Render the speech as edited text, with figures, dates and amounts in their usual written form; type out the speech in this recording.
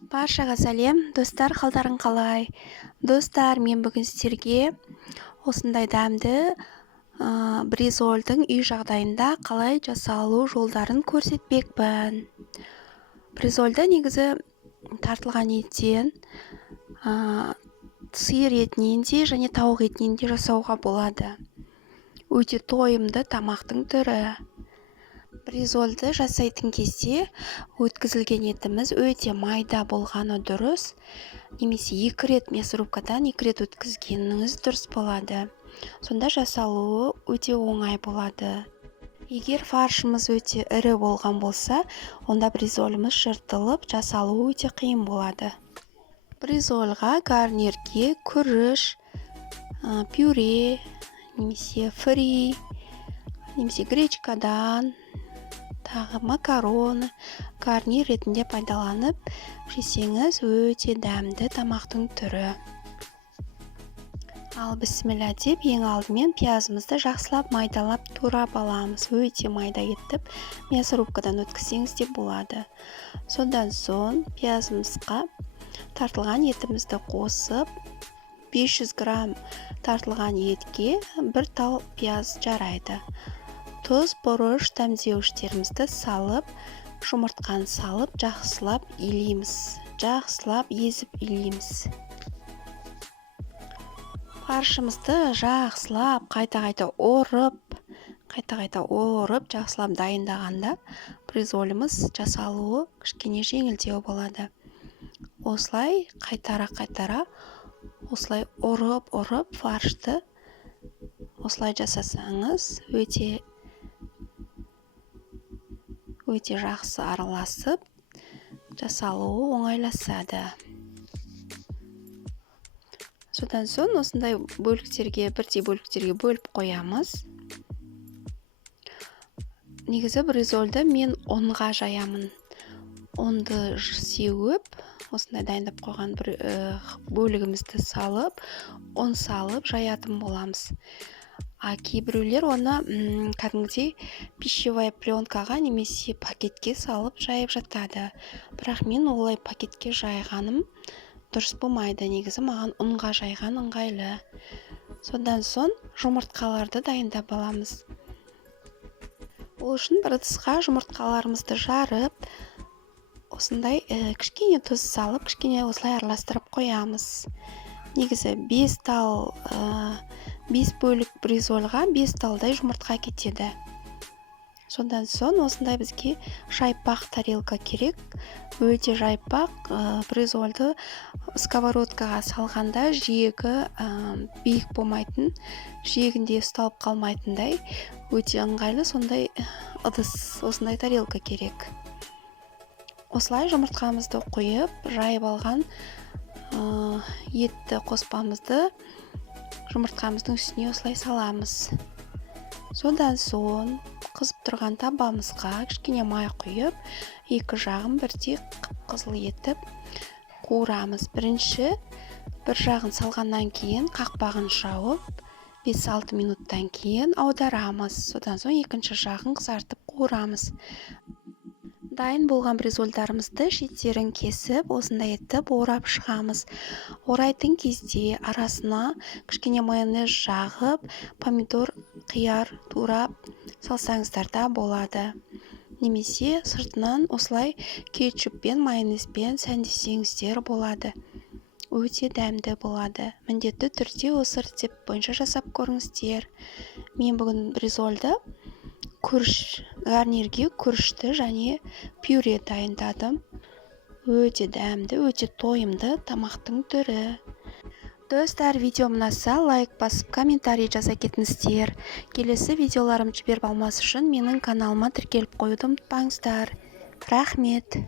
Баршаға сәлем, достар, қалдарың қалай? Достар, мен бүгін сіздерге осындай дәмді бризольдің үй жағдайында қалай жасалу жолдарын көрсетпекпін. Бризольді негізі тартылған еттен, сиыр етінен де және тауық етінен де жасауға болады. Өте тойымды тамақтың түрі. Бризольді жасайтын кезде өткізілген етіміз өте майда болғаны дұрыс, немесе 2 рет мясорубкадан 2 рет өткізгеніңіз дұрыс болады. Сонда жасалуы өте оңай болады. Егер фаршымыз өте ірі болған болса, онда бризольіміз жыртылып, жасалуы өте қиын болады. Бризольға гарнирге күріш, пюре, немесе фри, немесе гречкадан, тағы макарон, гарнир ретінде пайдаланып жесеңіз өте дәмді тамақтың түрі. Ал бісміллә деп ең алдымен пиязымызды жақсылап майдалап турап аламыз. Өте майда етіп, мясорубкадан өткізсеңіз де болады. Содан соң пиязымызға тартылған етімізді қосып, 500 грамм тартылған етке 1 тал пияз жарайды. Тұз, бұрыш, дәмдеуіштерімізді салып, жұмыртқаны салып, жақсылап илейміз. Жақсылап езіп илейміз. Фаршымызды жақсылап, қайта-қайта орып, жақсылап дайындағанда бризольіміз жасалуы кішкене жеңілдеу болады. Осылай қайтара, осылай орып фаршты осылай жасасаңыз, өте жақсы араласып, жасалуы оңайласады. Содан соң осындай бірдей бөліктерге бөліп қоямыз. Негізі бризольді мен ұнға жаямын. Ұнды сеуіп, осындай дайындап қойған бөлігімізді салып, ұн салып жаятын боламыз. Кейбіреулер оны кәдімгідей пищевая пленкаға немесе пакетке салып жайып жатады. Бірақ мен олай пакетке жайғаным дұрыс болмайды. Негізі маған ұнға жайған ыңғайлы. Содан соң жұмыртқаларды дайындап аламыз. Ол үшін бір ыдысқа жұмыртқаларымызды жарып, осындай кішкене тұз салып, кішкене осылай араластырып қоямыз. Негізі 5 бөлік бризольға 5 талдай жұмыртқа кетеді. Содан соң осындай бізге жайпақ тарелка керек. Өте жайпақ бризольді сковородкаға салғанда жиегі биік болмайтын, жиегінде ұсталып қалмайтындай өте ыңғайлы сондай ыдыс, осындай тарелка керек. Осылай жұмыртқамызды қойып, жайып алған етті қоспамызды жұмыртқамыздың үстіне осылай саламыз. Содан соң қызып тұрған табамызға кішкене май құйып, екі жағын бірдей қып-қызыл етіп қуырамыз. Бірінші бір жағын салғаннан кейін қақпағын жауып, 5-6 минуттан кейін аударамыз. Содан соң екінші жағын қызартып қуырамыз. Дайын болған бризольдарымызды шеттерін кесіп, осындай етіп орап шығамыз. Орайтын кезде арасына кішкене майонез жағып, помидор, қияр турап салсаңыздар да болады. Немесе сыртынан осылай кетчуппен, майонезбен сәндесеңіздер болады. Өте дәмді болады. Міндетті түрде осы рецепт бойынша жасап көріңіздер. Мен бүгін бризольді гарнирге күрішті және пюре дайындадым. Өте дәмді, өте тойымды тамақтың түрі. Достар, видеом ұнаса, лайк басып, комментарий жаза кетіңіздер. Келесі видеоларым жіберіп алмас үшін менің каналыма тіркеліп қоюды ұмытпаңыздар. Рахмет.